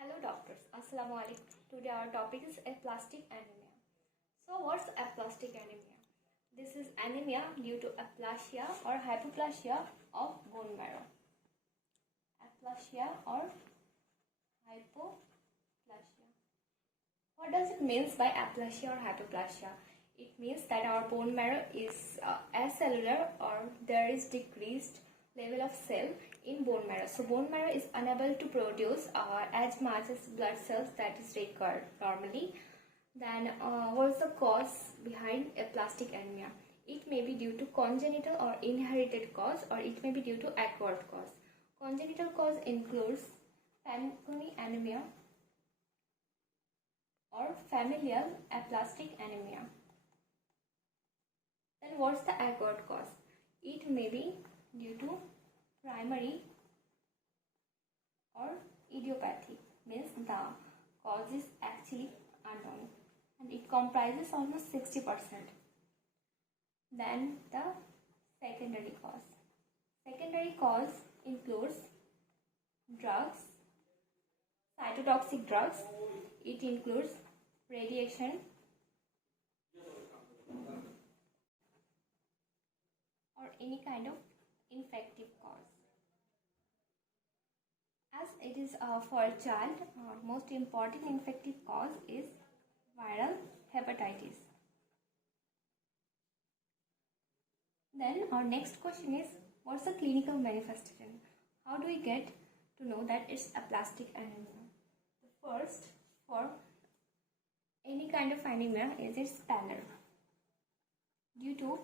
Hello doctors, Assalamu alaikum. Today our topic is aplastic anemia. So what's aplastic anemia? This is anemia due to aplasia or hypoplasia of bone marrow. Aplasia or hypoplasia. What does it mean by aplasia or hypoplasia? It means that our bone marrow is acellular or there is decreased level of cell in bone marrow. So bone marrow is unable to produce as much as blood cells that is required normally. Then what's the cause behind aplastic anemia? It may be due to congenital or inherited cause, or it may be due to acquired cause. Congenital cause includes Fanconi anemia or familial aplastic anemia. Then what's the acquired cause? It may be due to primary or idiopathic, means the cause is actually unknown and it comprises almost 60%. Then the secondary cause. Secondary cause includes drugs, cytotoxic drugs. It includes radiation or any kind of infective cause. As it is for a child, most important infective cause is viral hepatitis. Then our next question is, what's the clinical manifestation? How do we get to know that it's aplastic anemia? The first, for any kind of anemia, is its pallor due to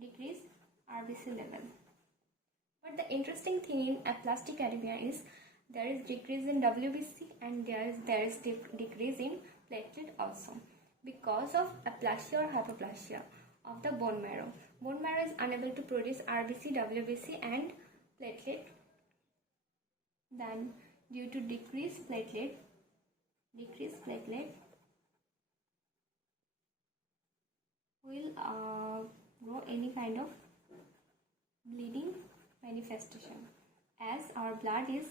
decreased RBC level. But the interesting thing in aplastic anemia is there is decrease in WBC and there is decrease in platelet also because of aplasia or hypoplasia of the bone marrow. Bone marrow is unable to produce RBC, WBC and platelet. Then due to decreased platelet will grow any kind of bleeding manifestation as our blood is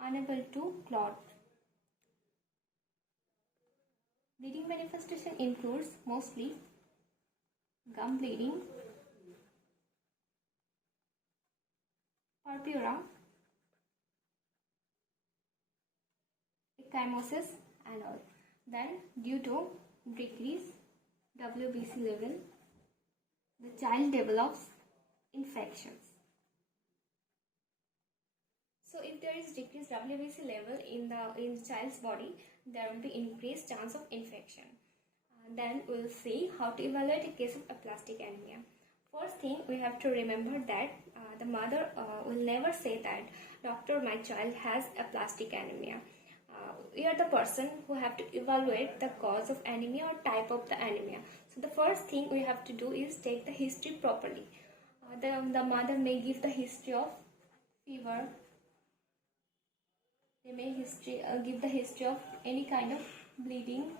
unable to clot. Bleeding manifestation includes mostly gum bleeding, purpura, ecchymosis and all. Then due to decreased WBC level, the child develops infections. So if there is decreased WBC level in the child's body, there will be increased chance of infection. Then we will see how to evaluate a case of aplastic anemia. First thing, we have to remember that the mother will never say that, doctor, my child has aplastic anemia. We are the person who have to evaluate the cause of anemia or type of the anemia. So the first thing we have to do is take the history properly. The mother may give the history of fever. They may give the history of any kind of bleeding,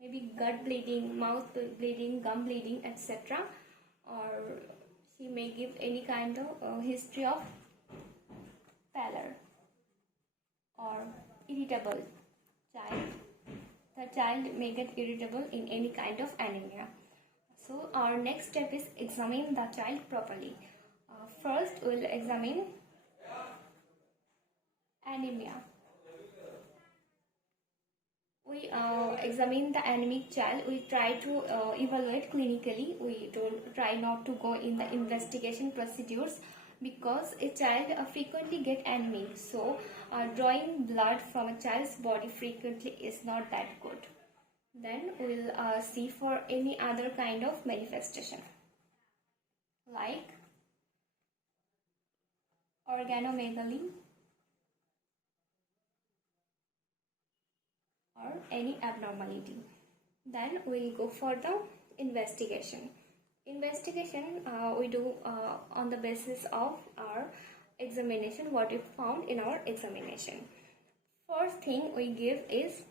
maybe gut bleeding, mouth bleeding, gum bleeding, etc. Or she may give any kind of history of pallor or irritable child. The child may get irritable in any kind of anemia. So our next step is examine the child properly. First we will examine anemia. We examine the anemic child. We try to evaluate clinically. We don't try not to go in the investigation procedures because a child frequently get anemic. So drawing blood from a child's body frequently is not that good. Then we will see for any other kind of manifestation like organomegaly or any abnormality. Then we will go for the investigation. We do on the basis of our examination, what we found in our examination. First thing we give is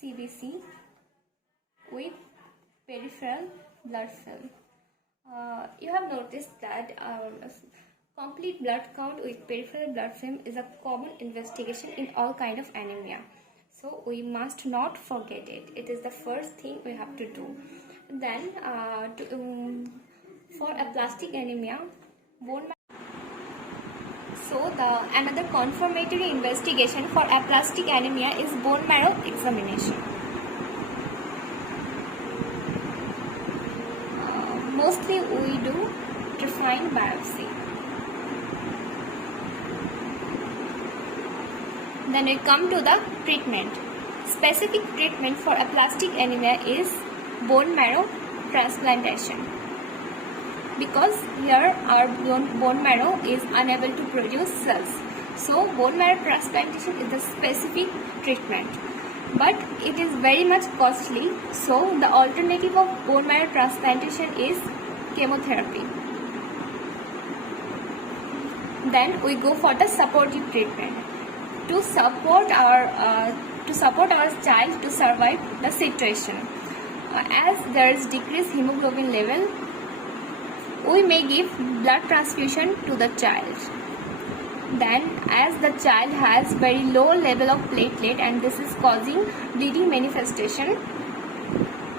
CBC with peripheral blood film. You have noticed that Complete blood count with peripheral blood film is a common investigation in all kind of anemia. So we must not forget it. It is the first thing we have to do. Then for aplastic anemia, bone marrow. So another confirmatory investigation for aplastic anemia is bone marrow examination. Mostly we do trephine biopsy. Then we come to the treatment. Specific treatment for aplastic anemia is bone marrow transplantation, because here our bone marrow is unable to produce cells. So bone marrow transplantation is the specific treatment, but it is very much costly. So the alternative of bone marrow transplantation is chemotherapy. Then we go for the supportive treatment to support our child to survive the situation. As there is decreased hemoglobin level, we may give blood transfusion to the child. Then, as the child has very low level of platelet and this is causing bleeding manifestation,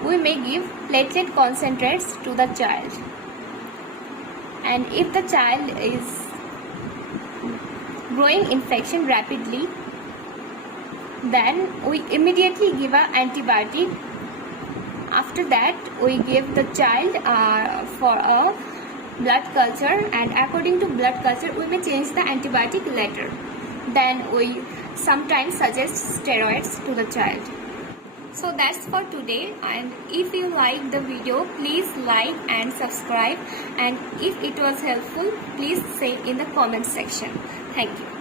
we may give platelet concentrates to the child. And if the child is growing infection rapidly, then we immediately give an antibiotic. After that, we give the child for a blood culture, and according to blood culture, we may change the antibiotic later. Then we sometimes suggest steroids to the child. So that's for today, and if you like the video, please like and subscribe, and if it was helpful, please say in the comment section. Thank you.